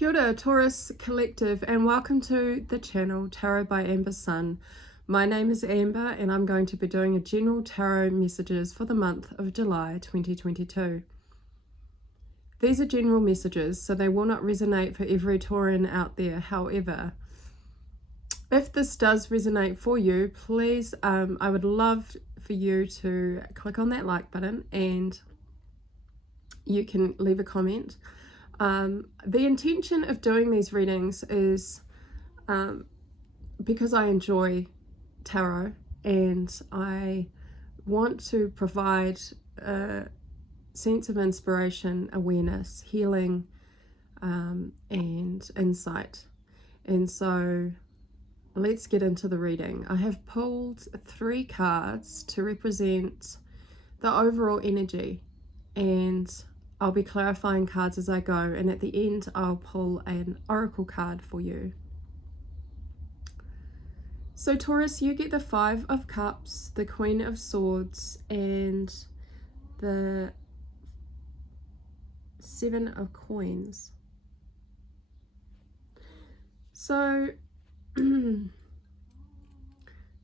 Kia ora, Taurus Collective, and welcome to the channel Tarot by Amber Sun. My name is Amber and I'm going to be doing a general tarot messages for the month of July 2022. These are general messages, so they will not resonate for every Tauran out there. However, if this does resonate for you, please, I would love for you to click on that like button and you can leave a comment. The intention of doing these readings is because I enjoy tarot and I want to provide a sense of inspiration, awareness, healing, and insight. And so let's get into the reading. I have pulled 3 cards to represent the overall energy, and I'll be clarifying cards as I go, and at the end I'll pull an oracle card for you. So Taurus, you get the 5 of Cups, the Queen of Swords, and the 7 of Coins. So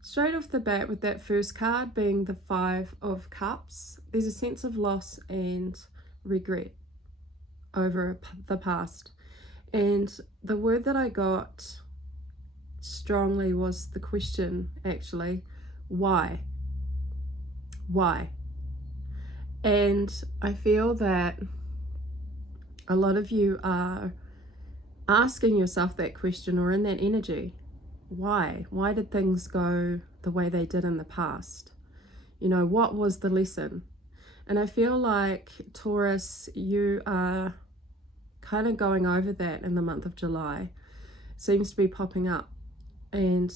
straight off the bat, with that first card being the 5 of Cups, there's a sense of loss and regret over the past. And the word that I got strongly was the question, actually, why? And I feel that a lot of you are asking yourself that question, or in that energy. Why did things go the way they did in the past? You know, what was the lesson? And I feel like, Taurus, you are kind of going over that in the month of July. It seems to be popping up. And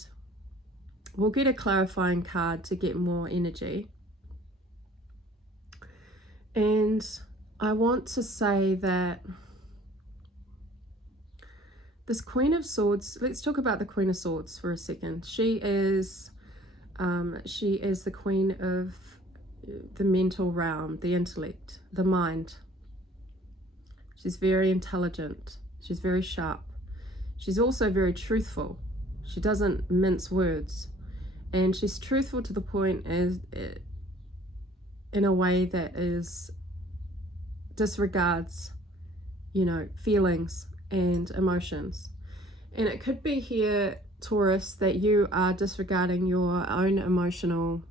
we'll get a clarifying card to get more energy. And I want to say that this Queen of Swords, let's talk about the Queen of Swords for a second. She is the Queen of the mental realm, the intellect, the mind. She's very intelligent. She's very sharp. She's also very truthful. She doesn't mince words, and she's truthful to the point in a way that is disregards, you know, feelings and emotions. And it could be here, Taurus, that you are disregarding your own emotional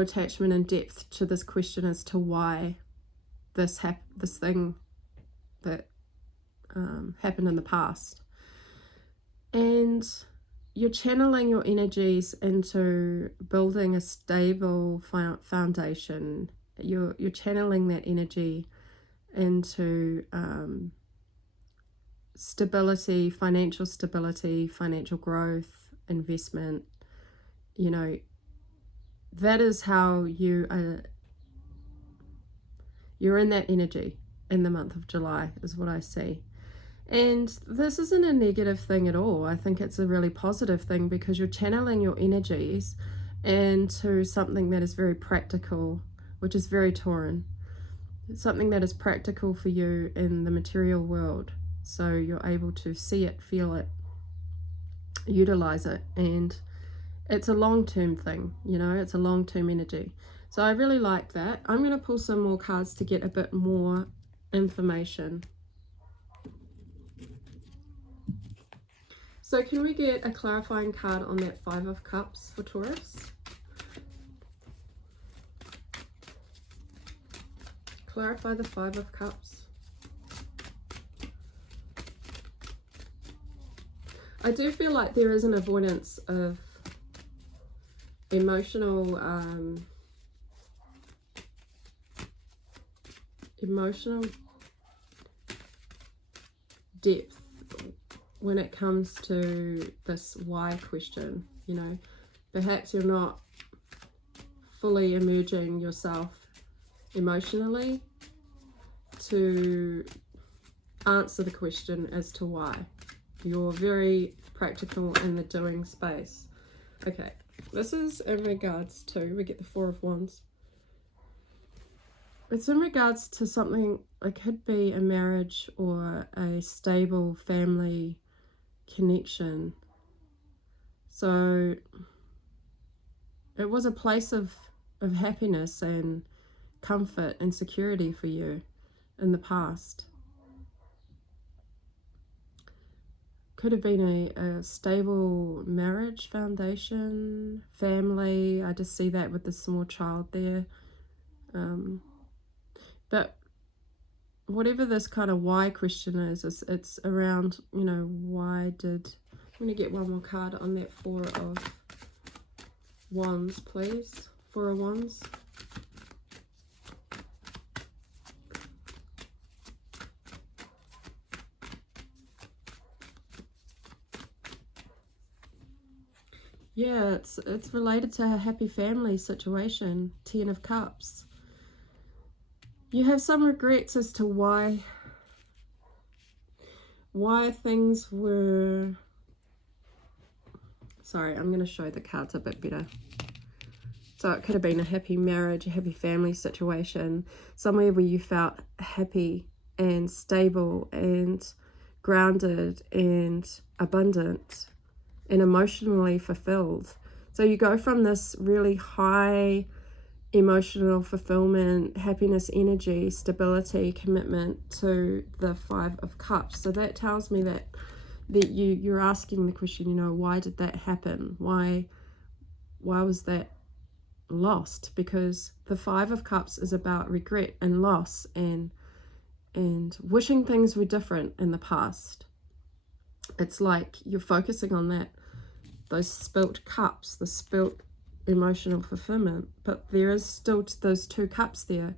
attachment and depth to this question as to why this thing that happened in the past. And you're channeling your energies into building a stable foundation. You're channeling that energy into stability, financial growth, investment. You know, that is how you're in that energy in the month of July, is what I see. And this isn't a negative thing at all. I think it's a really positive thing, because you're channeling your energies into something that is very practical, which is very Tauran. It's something that is practical for you in the material world. So you're able to see it, feel it, utilize it, and it's a long-term thing, you know, it's a long-term energy. So I really like that. I'm going to pull some more cards to get a bit more information. So can we get a clarifying card on that 5 of Cups for Taurus? Clarify the 5 of Cups. I do feel like there is an avoidance of emotional depth when it comes to this why question. You know, perhaps you're not fully emerging yourself emotionally to answer the question as to why. You're very practical in the doing space. Okay, this is in regards to, we get the 4 of Wands. it's in regards to something, it could be a marriage or a stable family connection. So it was a place of happiness and comfort and security for you in the past. Could have been a stable marriage foundation, family. I just see that with the small child there. But whatever this kind of why question is, it's around, you know, why did... I'm going to get one more card on that Four of Wands, please. Four of Wands. Yeah, it's related to a happy family situation. Ten of Cups. You have some regrets as to why things were... Sorry, I'm going to show the cards a bit better. So it could have been a happy marriage, a happy family situation, somewhere where you felt happy and stable and grounded and abundant and emotionally fulfilled. So you go from this really high emotional fulfillment, happiness, energy, stability, commitment to the Five of Cups. So that tells me that you're asking the question, you know, why did that happen? Why was that lost? Because the Five of Cups is about regret and loss and wishing things were different in the past. It's like you're focusing on that, those spilt cups, the spilt emotional fulfillment, but there is still those two cups there,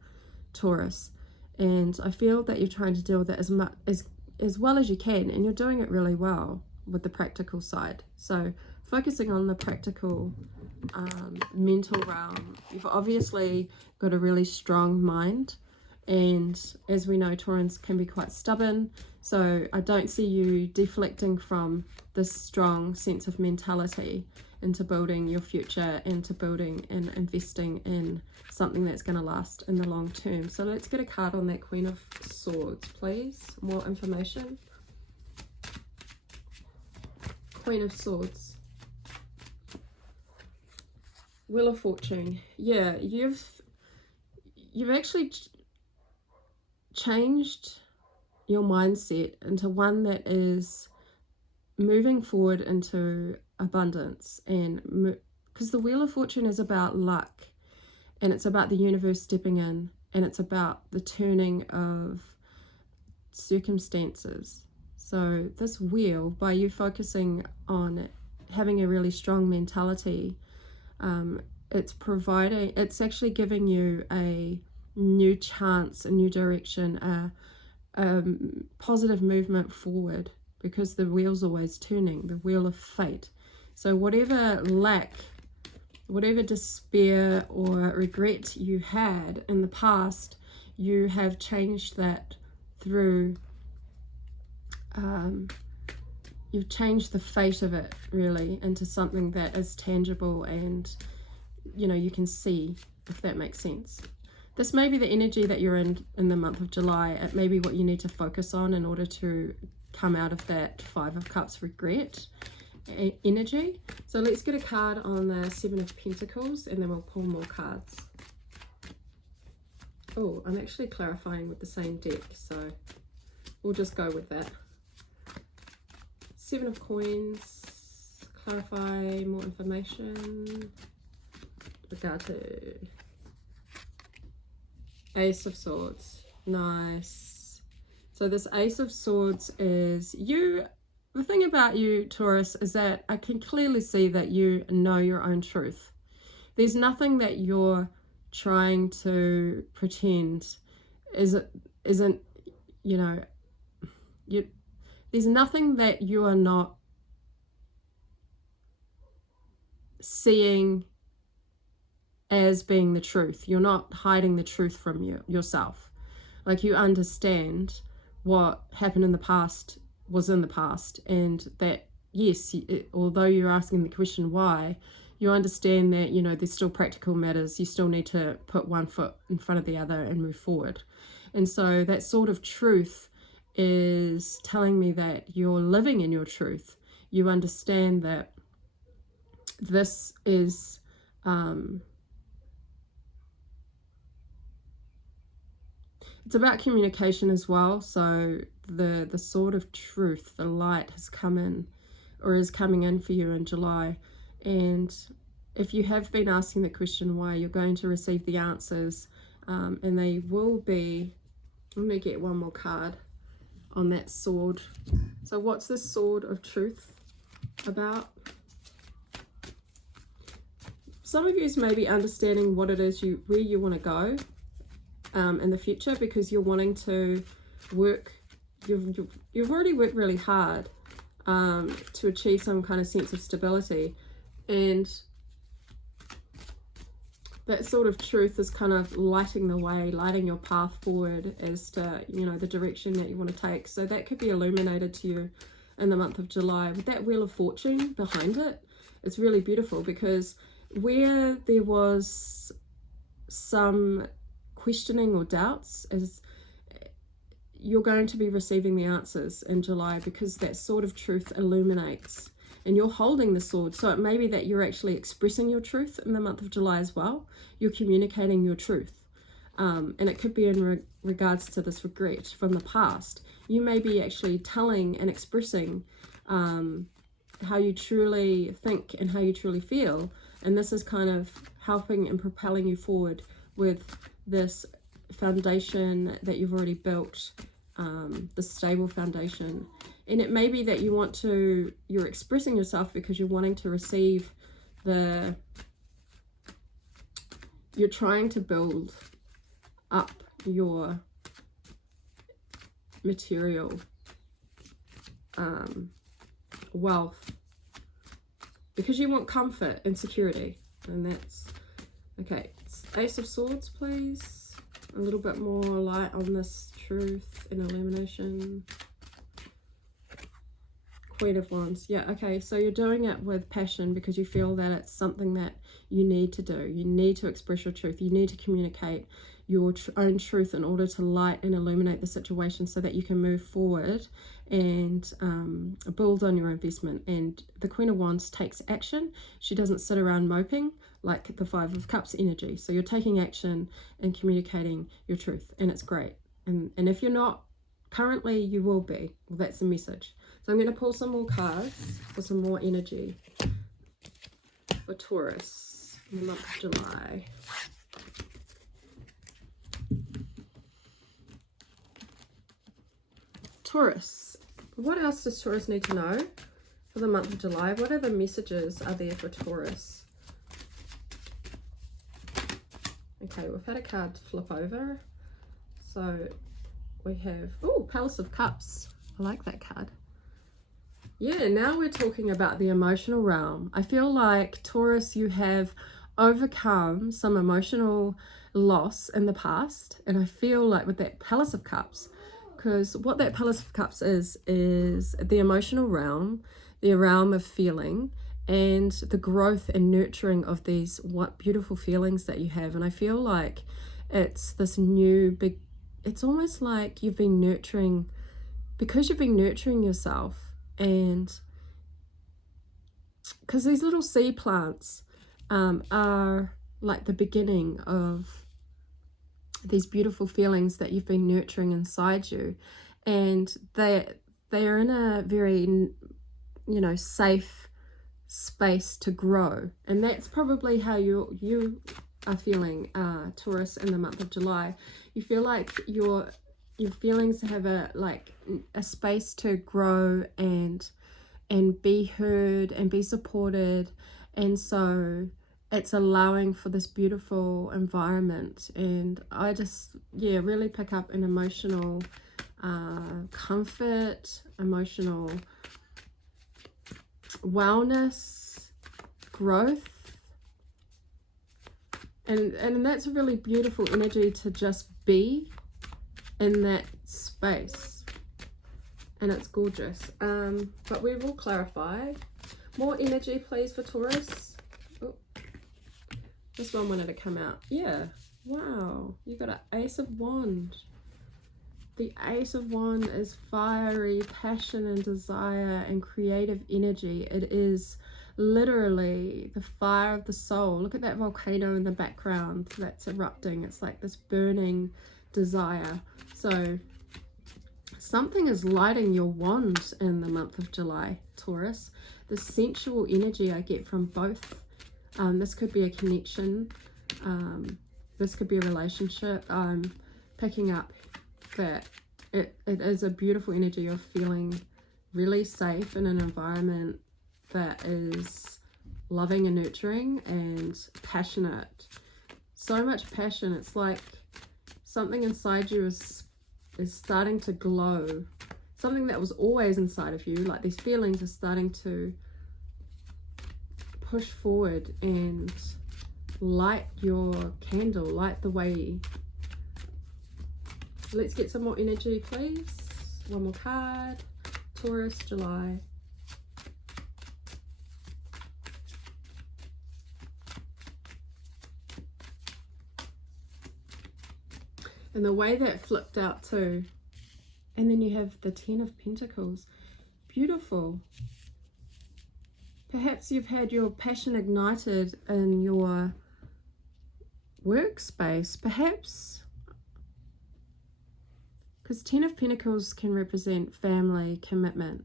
Taurus, and I feel that you're trying to deal with it as well as you can, and you're doing it really well with the practical side. So focusing on the practical mental realm, you've obviously got a really strong mind, and as we know, Taurans can be quite stubborn, so I don't see you deflecting from this strong sense of mentality into building your future, into building and investing in something that's going to last in the long term. So let's get a card on that Queen of Swords, please. More information. Queen of Swords. Wheel of Fortune. Yeah, you've actually changed your mindset into one that is moving forward into abundance, and because the Wheel of Fortune is about luck, and it's about the universe stepping in, and it's about the turning of circumstances. So this wheel, by you focusing on having a really strong mentality, it's actually giving you a new chance, a new direction, a positive movement forward, because the wheel's always turning, the wheel of fate. So whatever lack, whatever despair or regret you had in the past, you have changed that through, you've changed the fate of it really into something that is tangible and, you know, you can see, if that makes sense. This may be the energy that you're in the month of July. It may be what you need to focus on in order to come out of that Five of Cups regret energy. So let's get a card on the Seven of Pentacles, and then we'll pull more cards. Oh, I'm actually clarifying with the same deck, so we'll just go with that. Seven of Coins, clarify more information. Regard to Ace of Swords. Nice. So this Ace of Swords is you. The thing about you, Taurus, is that I can clearly see that you know your own truth. There's nothing that you're trying to pretend isn't, you know, there's nothing that you are not seeing as being the truth. You're not hiding the truth from yourself. Like, you understand what happened in the past was in the past, and that yes, although you're asking the question why, You understand that, you know, there's still practical matters. You still need to put one foot in front of the other and move forward. And so that sort of truth is telling me that you're living in your truth. You understand that this is it's about communication as well. So the sort of truth, the light has come in, or is coming in for you in July. And if you have been asking the question why, you're going to receive the answers, and they will be. Let me get one more card on that sword. So what's this sword of truth about? Some of you may be understanding what it is where you want to go in the future, because you're wanting to work. You've already worked really hard to achieve some kind of sense of stability, and that sort of truth is kind of lighting the way, lighting your path forward as to, you know, the direction that you want to take. So that could be illuminated to you in the month of July with that Wheel of Fortune behind it. It's really beautiful, because where there was some questioning or doubts, is you're going to be receiving the answers in July, because that sword of truth illuminates, and you're holding the sword. So it may be that you're actually expressing your truth in the month of July as well. You're communicating your truth, and it could be in regards to this regret from the past. You may be actually telling and expressing how you truly think and how you truly feel, and this is kind of helping and propelling you forward with this foundation that you've already built, the stable foundation. And it may be that you're expressing yourself because you're wanting to receive you're trying to build up your material wealth, because you want comfort and security. And that's okay. Ace of Swords, please. A little bit more light on this truth and illumination. Queen of Wands. Yeah, okay, so you're doing it with passion because you feel that it's something that you need to do. You need to express your truth. You need to communicate your own truth in order to light and illuminate the situation, so that you can move forward and build on your investment. And the Queen of Wands takes action. She doesn't sit around moping like the Five of Cups energy. So you're taking action and communicating your truth, and it's great. And if you're not currently, you will be. Well, that's the message. So I'm going to pull some more cards for some more energy for Taurus in the month of July. Taurus. What else does Taurus need to know for the month of July? What other messages are there for Taurus? Okay, we've had a card flip over. So we have, oh, Palace of Cups. I like that card. Yeah, now we're talking about the emotional realm. I feel like, Taurus, you have overcome some emotional loss in the past. And I feel like with that Palace of Cups, because what that Palace of Cups is the emotional realm, the realm of feeling, and the growth and nurturing of these beautiful feelings that you have. And I feel like it's this new big, it's almost like you've been nurturing, because you've been nurturing yourself. And because these little seed plants are like the beginning of these beautiful feelings that you've been nurturing inside you, and they are in a very, you know, safe space to grow. And that's probably how you are feeling, Taurus, in the month of July. You feel like your feelings have a space to grow and be heard and be supported, and so it's allowing for this beautiful environment. And I just, yeah, really pick up an emotional comfort, emotional wellness, growth, and that's a really beautiful energy to just be in that space, and it's gorgeous. But we will clarify more energy, please, for Taurus. Oh, This one wanted to come out. Yeah. Wow. You got an Ace of Wands. The Ace of Wands is fiery passion and desire and creative energy. It is literally the fire of the soul. Look at that volcano in the background that's erupting. It's like this burning desire. So something is lighting your wand in the month of July, Taurus. The sensual energy I get from both. This could be a connection. This could be a relationship. I'm picking up that it is a beautiful energy. You're feeling really safe in an environment that is loving and nurturing and passionate. So much passion. It's like something inside you is starting to glow. Something that was always inside of you, like these feelings are starting to push forward and light your candle, light the way. Let's get some more energy, please. One more card. Taurus, July. And the way that flipped out too. And then you have the Ten of Pentacles. Beautiful. Perhaps you've had your passion ignited in your workspace. Perhaps, because Ten of Pentacles can represent family, commitment,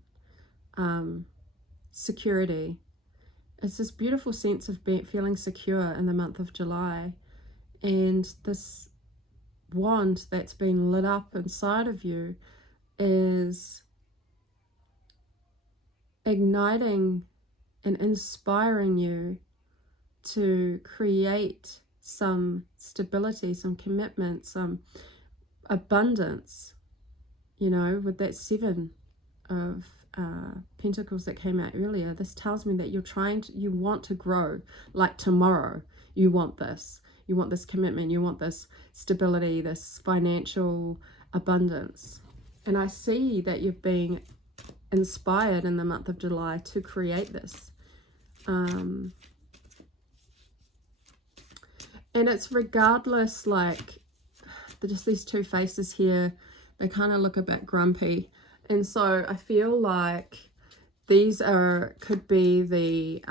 security. It's this beautiful sense of feeling secure in the month of July. And this wand that's been lit up inside of you is igniting and inspiring you to create some stability, some commitment, some abundance, you know, with that Seven of Pentacles that came out earlier. This tells me that you want to grow like tomorrow. You want this commitment, you want this stability, this financial abundance. And I see that you've been inspired in the month of July to create this. And it's regardless, like, just these two faces here, they kind of look a bit grumpy. And so I feel like these could be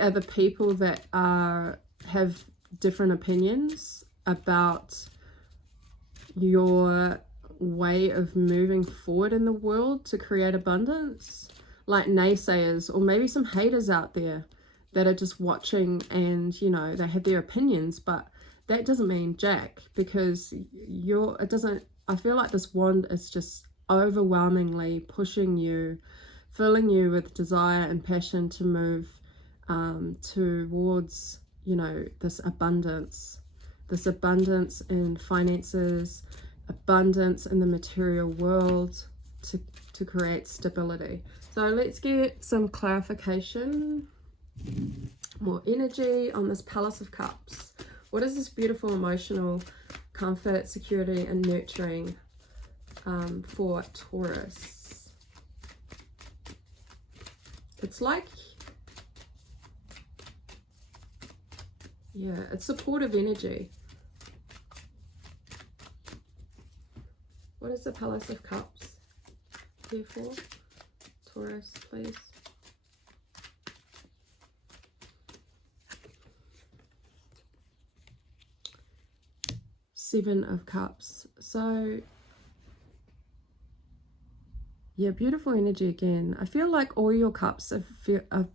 other people that have different opinions about your way of moving forward in the world to create abundance, like naysayers, or maybe some haters out there that are just watching and, you know, they have their opinions, but that doesn't mean jack, because I feel like this wand is just overwhelmingly pushing you, filling you with desire and passion to move towards, you know, this abundance in finances, abundance in the material world, to create stability. So let's get some clarification, more energy on this Palace of Cups. What is this beautiful emotional comfort, security and nurturing for Taurus? It's like, yeah, it's supportive energy. What is the Palace of Cups here for? Taurus, please. Seven of Cups. So, yeah, beautiful energy again. I feel like all your cups are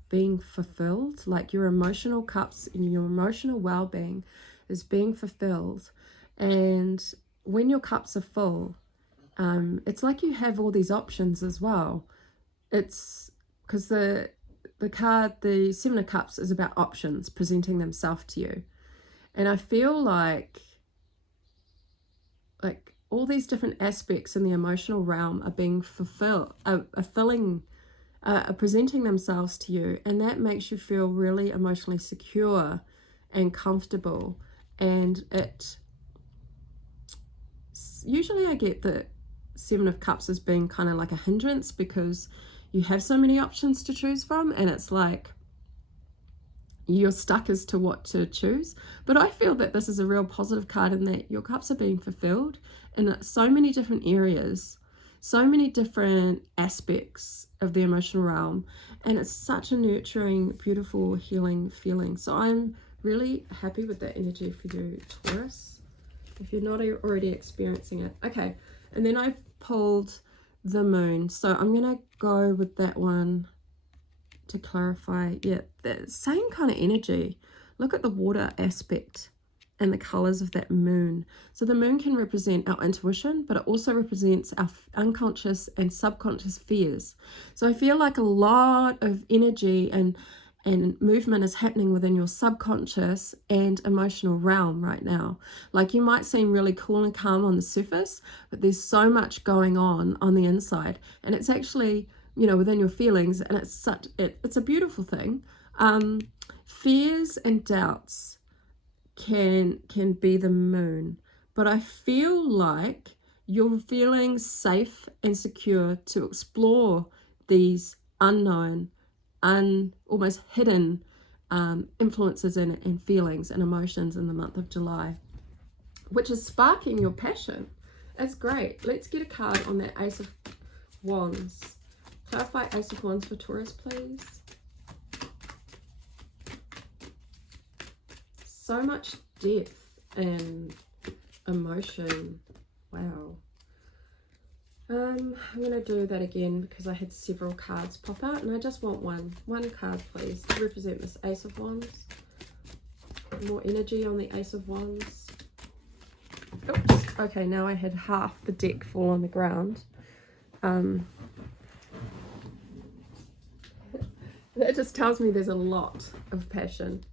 being fulfilled. Like your emotional cups and your emotional well-being is being fulfilled. And when your cups are full, it's like you have all these options as well. It's because the card, the Seven of Cups, is about options presenting themselves to you. And I feel like all these different aspects in the emotional realm are being fulfilled, are presenting themselves to you, and that makes you feel really emotionally secure and comfortable. And usually I get the Seven of Cups as being kind of like a hindrance, because you have so many options to choose from, and it's like you're stuck as to what to choose. But I feel that this is a real positive card in that your cups are being fulfilled in so many different areas, so many different aspects of the emotional realm, and it's such a nurturing, beautiful, healing feeling. So I'm really happy with that energy for you, Taurus, if you're not already experiencing it. Okay, and then I pulled the moon, so I'm gonna go with that one to clarify. Yeah, the same kind of energy. Look at the water aspect and the colors of that moon. So the moon can represent our intuition, but it also represents our unconscious and subconscious fears. So I feel like a lot of energy and movement is happening within your subconscious and emotional realm right now. Like, you might seem really cool and calm on the surface, but there's so much going on the inside, and it's actually, you know, within your feelings, and it's a beautiful thing. Fears and doubts can be the moon, but I feel like you're feeling safe and secure to explore these unknown, almost hidden influences and feelings and emotions in the month of July, which is sparking your passion. That's great. Let's get a card on that Ace of Wands. Clarify Ace of Wands for Taurus, please. So much depth and emotion. Wow. I'm going to do that again because I had several cards pop out, and I just want one card, please, to represent this Ace of Wands. More energy on the Ace of Wands. Oops. Okay, now I had half the deck fall on the ground. That just tells me there's a lot of passion.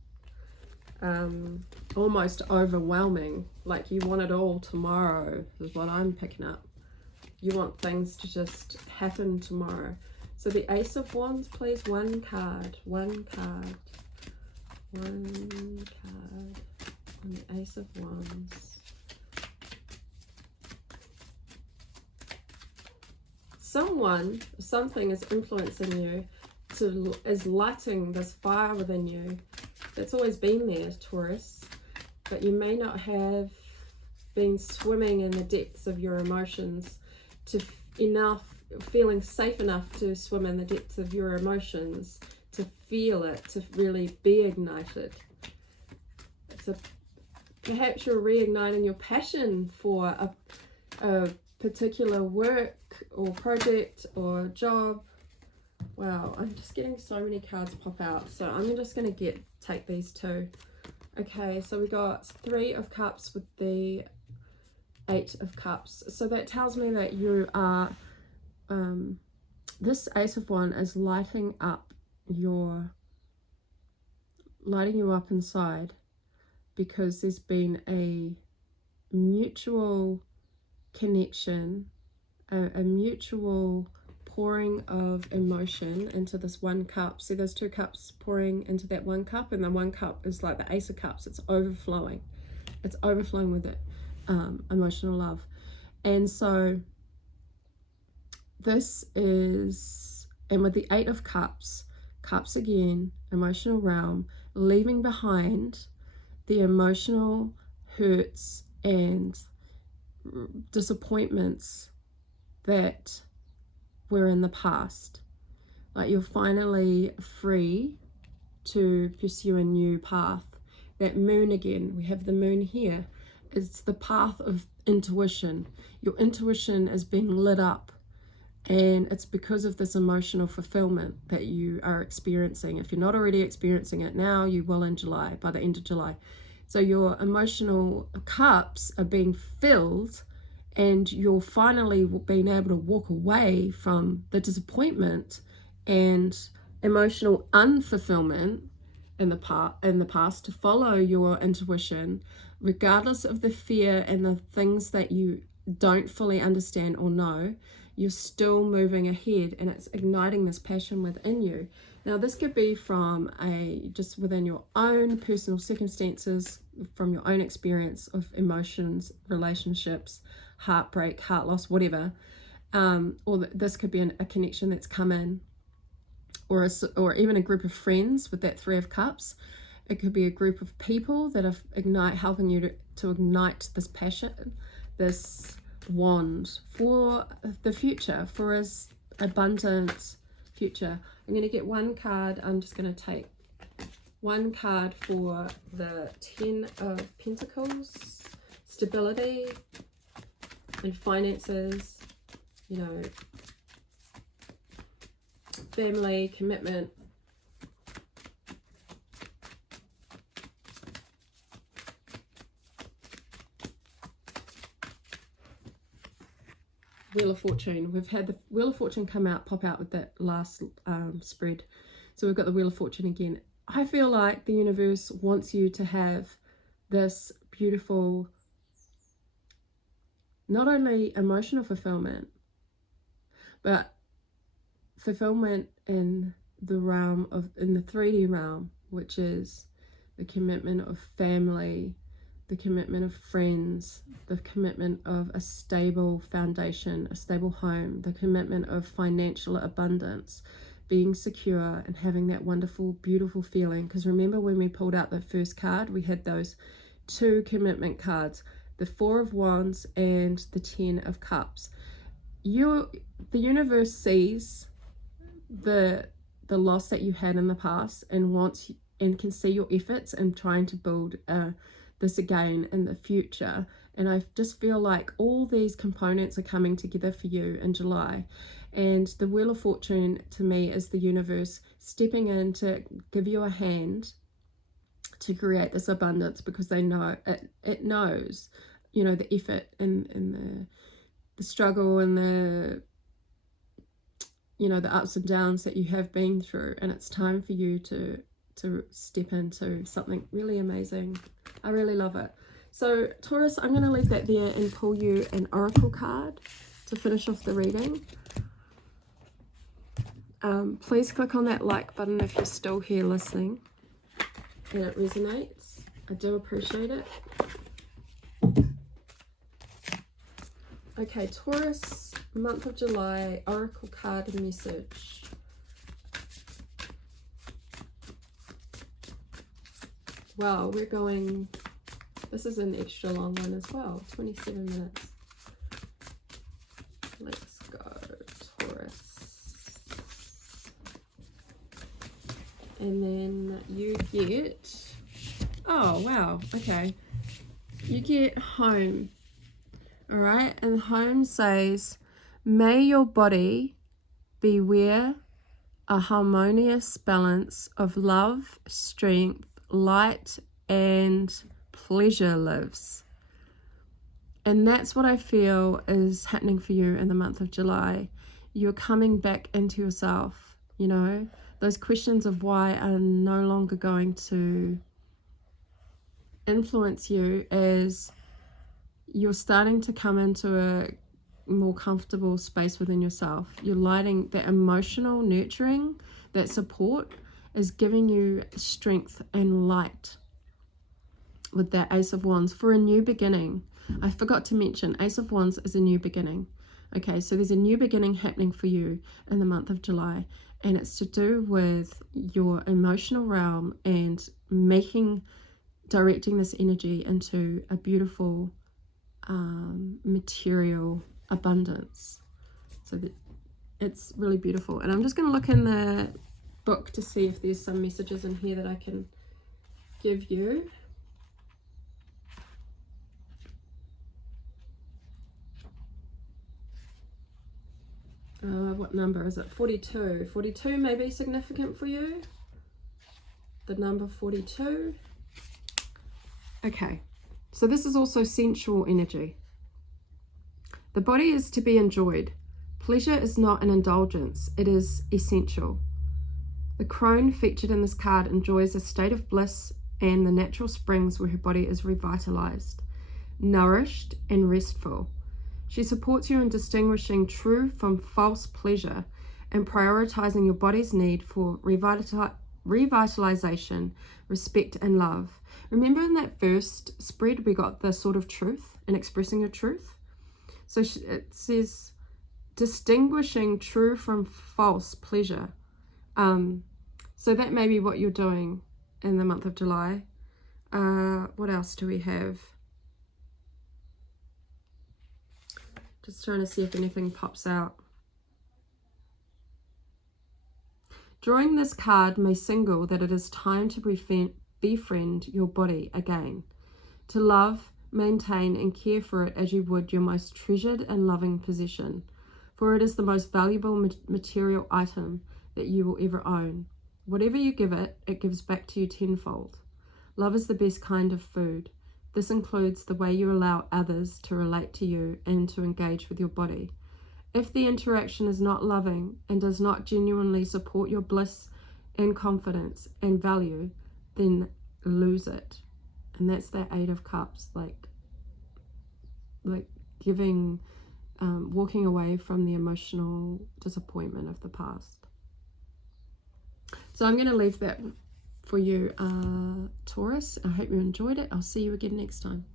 Almost overwhelming, like you want it all tomorrow is what I'm picking up. You want things to just happen tomorrow. So the Ace of Wands, please, one card on the Ace of Wands. Someone, something is influencing you, is lighting this fire within you that's always been there, Taurus, but you may not have been swimming in the depths of your emotions feeling safe enough to swim in the depths of your emotions, to feel it, to really be ignited. Perhaps you're reigniting your passion for a particular work or project or job. Wow, I'm just getting so many cards pop out, so I'm just going to take these two. Okay, so we got 3 of Cups with the 8 of Cups. So that tells me that you are, this Ace of Wands is lighting you up inside, because there's been a mutual connection, a mutual pouring of emotion into this one cup. See, there's 2 cups pouring into that one cup, and the one cup is like the Ace of Cups. It's overflowing. It's overflowing with it, emotional love. And so this is, and with the 8 of Cups, cups again, emotional realm, leaving behind the emotional hurts and disappointments that were in the past. Like, you're finally free to pursue a new path. That moon again, we have the moon here. It's the path of intuition. Your intuition is being lit up, and it's because of this emotional fulfillment that you are experiencing. If you're not already experiencing it now, you will in July, by the end of July. So your emotional cups are being filled, and you're finally being able to walk away from the disappointment and emotional unfulfillment in the past to follow your intuition, regardless of the fear and the things that you don't fully understand or know. You're still moving ahead, and it's igniting this passion within you. Now, this could be from just within your own personal circumstances, from your own experience of emotions, relationships, heartbreak, heart loss, whatever. Or this could be a connection that's come in, or even a group of friends with that 3 of Cups. It could be a group of people that are helping you to ignite this passion, this wand for the future, for his abundant future. I'm going to get one card. I'm just going to take one card for the Ten of Pentacles, stability and finances, you know, family, commitment. Wheel of Fortune. We've had the Wheel of Fortune pop out with that last spread. So we've got the Wheel of Fortune again. I feel like the universe wants you to have this beautiful, not only emotional fulfillment, but fulfillment in the realm of, in the 3D realm, which is the commitment of family, the commitment of friends, the commitment of a stable foundation, a stable home, the commitment of financial abundance, being secure and having that wonderful, beautiful feeling. Because remember when we pulled out the first card, we had those two commitment cards, the Four of Wands and the Ten of Cups. The universe sees the loss that you had in the past and wants and can see your efforts in trying to build this again in the future. And I just feel like all these components are coming together for you in July. And the Wheel of Fortune to me is the universe stepping in to give you a hand to create this abundance, because they know it knows, you know, the effort and the struggle and the, you know, the ups and downs that you have been through, and it's time for you to step into something really amazing. I really love it. So Taurus, I'm going to leave that there and pull you an oracle card to finish off the reading. Please click on that like button if you're still here listening and it resonates. I do appreciate it. Okay, Taurus, month of July, oracle card message. Wow, we're going, this is an extra long one as well, 27 minutes. Let's go, Taurus. And then you get, oh wow, okay. You get home, all right? And home says, may your body be where a harmonious balance of love, strength, light and pleasure lives. And that's what I feel is happening for you in the month of July. You're coming back into yourself, you know. Those questions of why are no longer going to influence you, as you're starting to come into a more comfortable space within yourself. You're lighting that emotional nurturing, that support is giving you strength and light with that Ace of Wands for a new beginning. I forgot to mention, Ace of Wands is a new beginning. Okay, so there's a new beginning happening for you in the month of July, and it's to do with your emotional realm and directing this energy into a beautiful material abundance. So that it's really beautiful. And I'm just going to look in the book to see if there's some messages in here that I can give you. What number is it? 42. 42 may be significant for you. The number 42. Okay, so this is also sensual energy. The body is to be enjoyed. Pleasure is not an indulgence, it is essential. The crone featured in this card enjoys a state of bliss and the natural springs where her body is revitalized, nourished and restful. She supports you in distinguishing true from false pleasure and prioritizing your body's need for revitalization, respect and love. Remember in that first spread we got the Sword of Truth and expressing your truth? So it says distinguishing true from false pleasure. So that may be what you're doing in the month of July. What else do we have? Just trying to see if anything pops out. Drawing this card may signal that it is time to befriend your body again, to love, maintain and care for it as you would your most treasured and loving possession, for it is the most valuable material item that you will ever own. Whatever you give it, it gives back to you tenfold. Love is the best kind of food. This includes the way you allow others to relate to you and to engage with your body. If the interaction is not loving and does not genuinely support your bliss and confidence and value, then lose it. And that's that 8 of Cups, like giving, walking away from the emotional disappointment of the past. So I'm going to leave that for you, Taurus. I hope you enjoyed it. I'll see you again next time.